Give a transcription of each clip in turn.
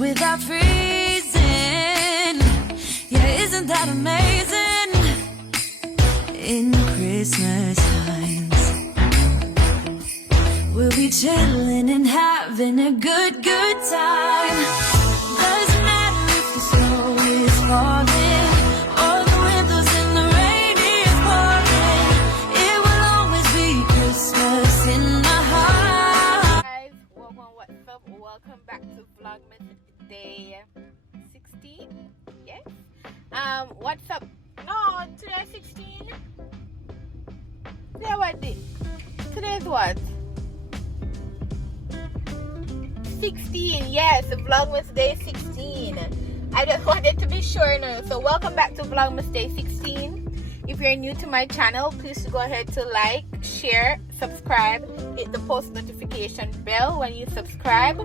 without freezing. Yeah, isn't that amazing? In Christmas times, we'll be chilling and having a good time. Doesn't matter if the snow is falling or the windows and the rain is pouring. It will always be Christmas in my heart. Guys, what's up? Welcome back to Vlogmas Day 16. Yes. What's up? No, today 16. Today what day? Today's what? 16. Yes, Vlogmas Day 16. I just wanted to be sure now. So welcome back to Vlogmas Day 16. If you're new to my channel, please go ahead to like, share, subscribe, hit the post notification bell when you subscribe,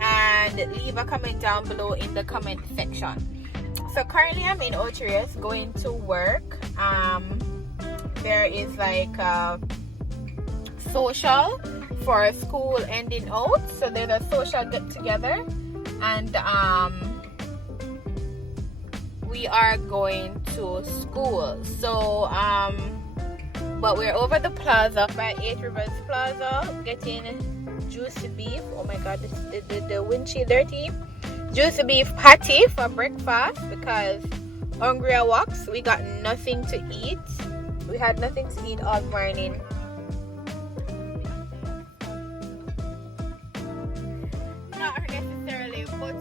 and leave a comment down below in the comment section. So currently I'm in Otrius going to work. There is like a social for school ending out, so there's a social get together, and we are going to school. So but we're over the plaza by 8 Rivers Plaza getting juicy beef. Oh my god, the windshield dirty. Juicy beef patty for breakfast because hungry walks. We got nothing to eat. We had nothing to eat all morning. Not necessarily, but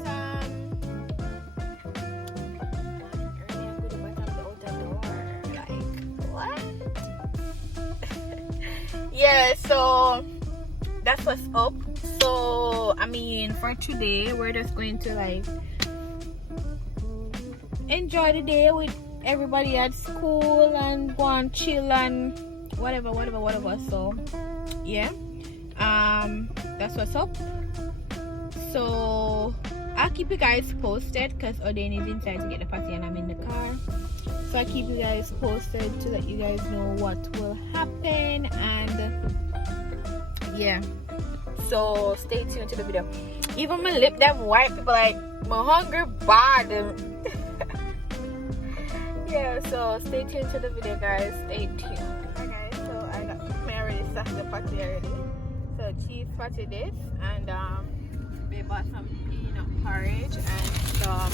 yeah, so that's what's up. So I mean, for today we're just going to like enjoy the day with everybody at school and go and chill and whatever. So yeah, that's what's up. So I'll keep you guys posted because Odin is inside to get the party and I'm in the car. So I keep you guys posted to let you guys know what will happen, and yeah, so stay tuned to the video. Even my lip them white, people like my hungry bad. Yeah, so stay tuned to the video, guys. Stay tuned. Alright guys, so I already started the party already. So cheese patty this, and we bought some peanut porridge and some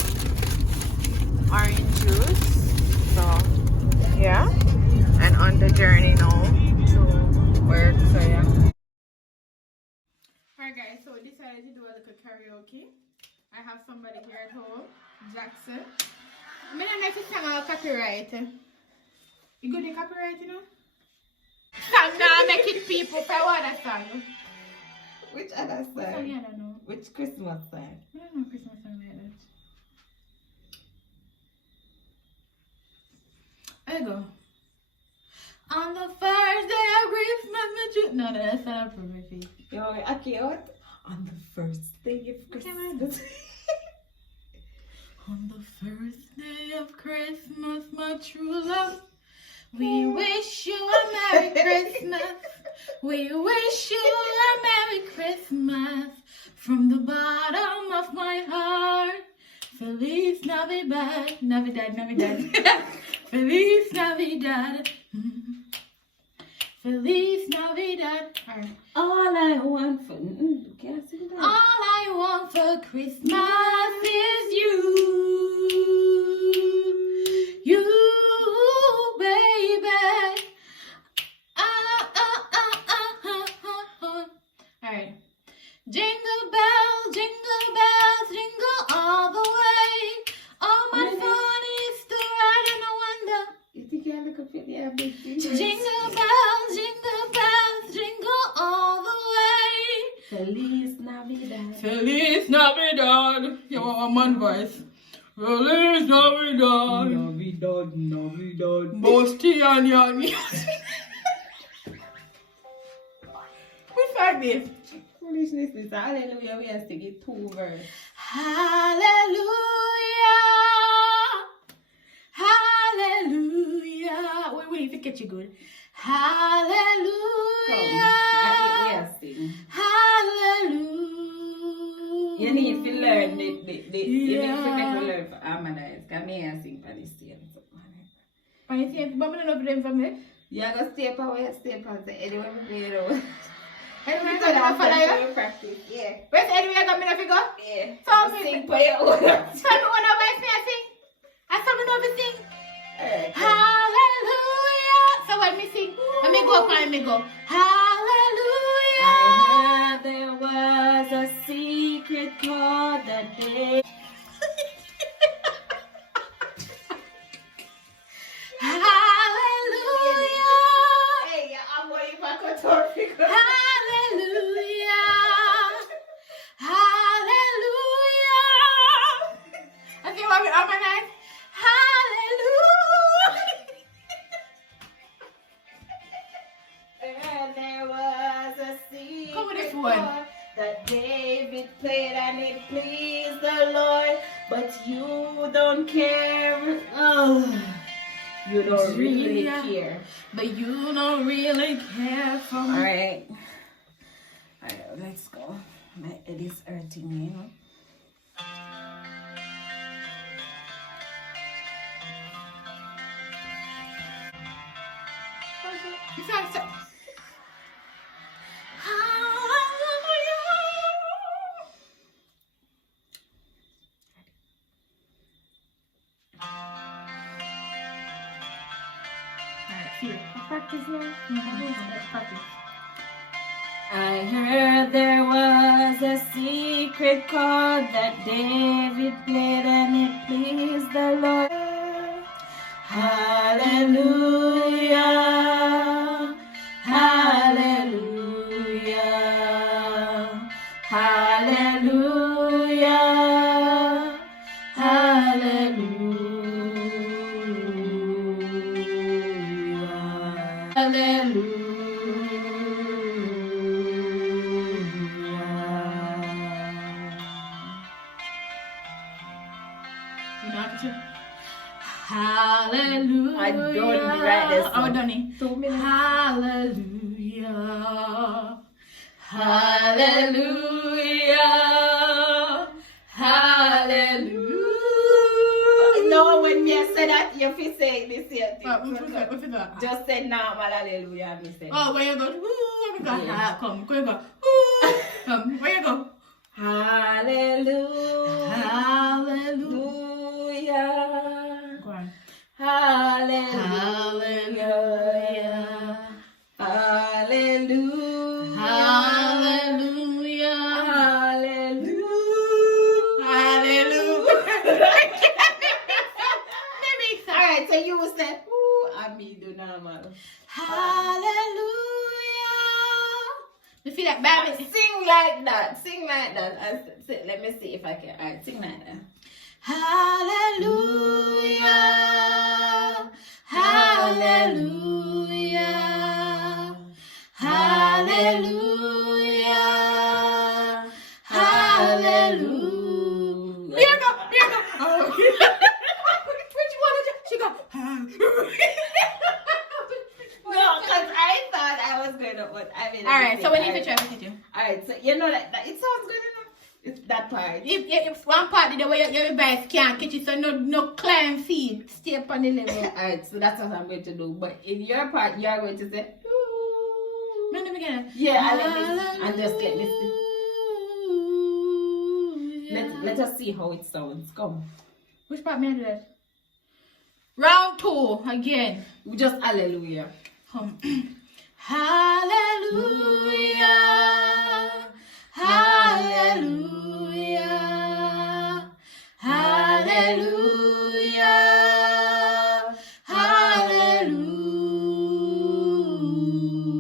orange juice. So yeah, and on the journey now to work. So yeah. Alright guys, so we decided to do a little karaoke. I have somebody here at home, Jackson. I don't know if it's song or copyright. You good in copyright, you know? Song now make it people for what a song. Which other song? Song I don't know. Which Christmas song? I don't know Christmas song like that. There you go. On the first day of Christmas, no, that's not for my face. Yo, okay, what? On the first day of Christmas. On the first day of Christmas, my true love, we wish you a Merry Christmas. We wish you a Merry Christmas from the bottom of my heart. Feliz Navidad, Navidad. Feliz Navidad. Feliz Navidad. All I want for all I want for Christmas is you. You, baby. Alright. Jingle bells, jingle all the way. Oh, my fun is to ride in a wonder. You think you have a computer? Jingle bells, jingle all the way. Feliz Navidad. Feliz Navidad. You want a man voice? Feliz Navidad. Navidad. Bostian yan. We start this. Foolishness is hallelujah. We have to get 2 verses. Hallelujah. Hallelujah. We need to catch you good. Hallelujah. Come, I think we are sing. Hallelujah. You need to learn you need to learn for harmonize. Because me I sing for the same. Can you see? But I don't know for me. You are going to stay for where stay for anyway we play it over. Anyway, I'm follow you. Practice. Yeah. Where's anyway I got me to figure? Yeah. So me Sing for your own. So me wanna voice me I sing. I saw me know me sing. Alright. Hallelujah. So when me sing, let me go and me go. Hallelujah. I heard there was a secret chord that day. Hallelujah. Hey, I'm going back to topic. Hallelujah. Hallelujah. I think I'm on my hand. Hallelujah. And there was a secret Come with this one. chord that David played and it pleased the Lord, but you don't care. Oh, you don't really care. But you don't really care for me. Alright, let's go. My head is hurting me, you know. You sound so. Practice now. Practice. I heard there was a secret chord that David played and it pleased the Lord. Hallelujah, hallelujah, hallelujah, hallelujah, hallelujah. Hallelujah. I don't write this Oh, song. Donnie. 2 minutes. Hallelujah. Hallelujah. Hallelujah. No, when you say that, you feel say this here thing. What is that? Just say normal hallelujah, me say. Oh, where you go? Ooh, go. Yeah. Come, where you go? Ooh, come, where you go? Hallelujah. Hallelujah. Go on. Hallelujah. Hallelujah. Hallelujah. Hallelujah. Hallelujah. Hallelujah. Alright, so you will say, ooh, and me do normal. Hallelujah. You feel like baby? Sing like that. Sing like that. Let me see if I can. Alright, sing like that. Hallelujah. Hallelujah. Hallelujah. Hallelujah. Here go. Oh. What you want to do? She go. No, because I thought I was going to, but I mean. Alright, so we need to try with you. Alright, so you know that it sounds good enough. It's that part. If one part the way your bass can't catch it, so no climb feet, stay up on the level. Alright, so that's what I'm going to do. But in your part, you are going to say, No, let me get it. yeah, I let this, and just let me see. Let us see how it sounds. Come. Which part may I do that? Round 2 again. We just hallelujah. Come. Hallelujah. Hallelujah. Hallelujah.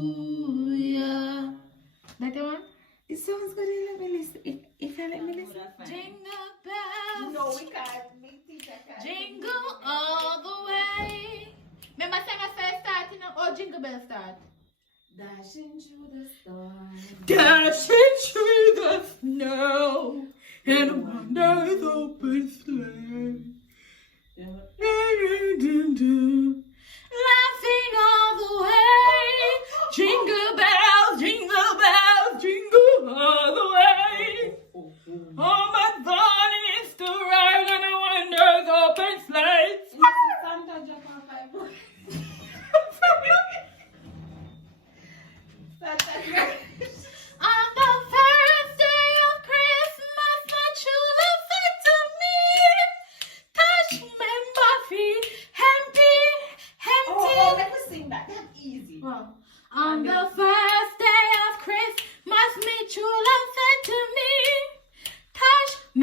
Hallelujah. That the one? It sounds good. Let me listen. If I let me listen. Jingle bells. No, we can't. Me teacher can't. Jingle all the way. Remember sing a first start, you know? Oh, jingle bell start. Dashing through the storm. Dashing through the snow in a wonder's open sleigh. Laughing all the way. Jingle bells, jingle bells, jingle all the way. All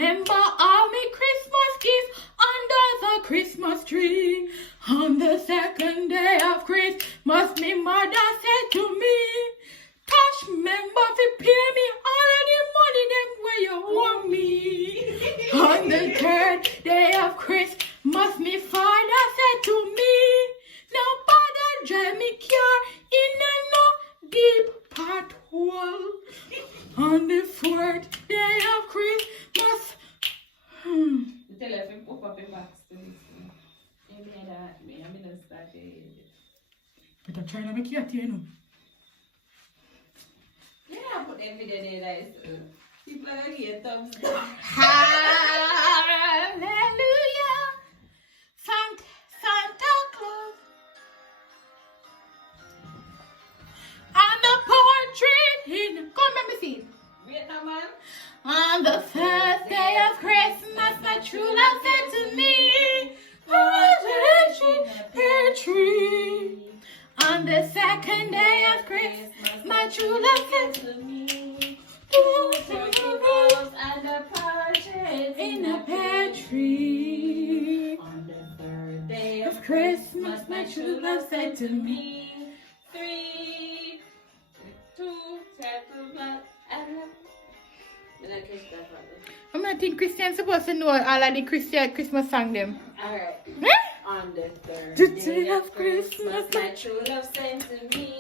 Remember all my Christmas gifts under the Christmas tree. On the second day of Christmas, my mother said to me, Tosh, remember to pay me all of the money them where you owe me. On the third day of Christmas, my father said to me, now bother drive me car in a no deep pothole. On the fourth day of Christmas, Tell her if you pop up your box to this. Maybe that me, I'm gonna start it. but I'm trying to make you you know. Yeah, put every day there. People are gonna hear thumbs down. Hallelujah, Santa Claus. On the portrait in, come let me see. Wait now, man. On the first day of Christmas, my true love said to me, pear tree. On the second day of Christmas, my true love said to me, Turkey rolls and a partridge in a pear tree. On the third day Of Christmas, my true love said to me, 3, 2, turtle and I kiss that one. I think Christians supposed to know all of the Christian Christmas song them. Alright. Eh? On the third The day of Christmas, Christmas, my true love sent to me.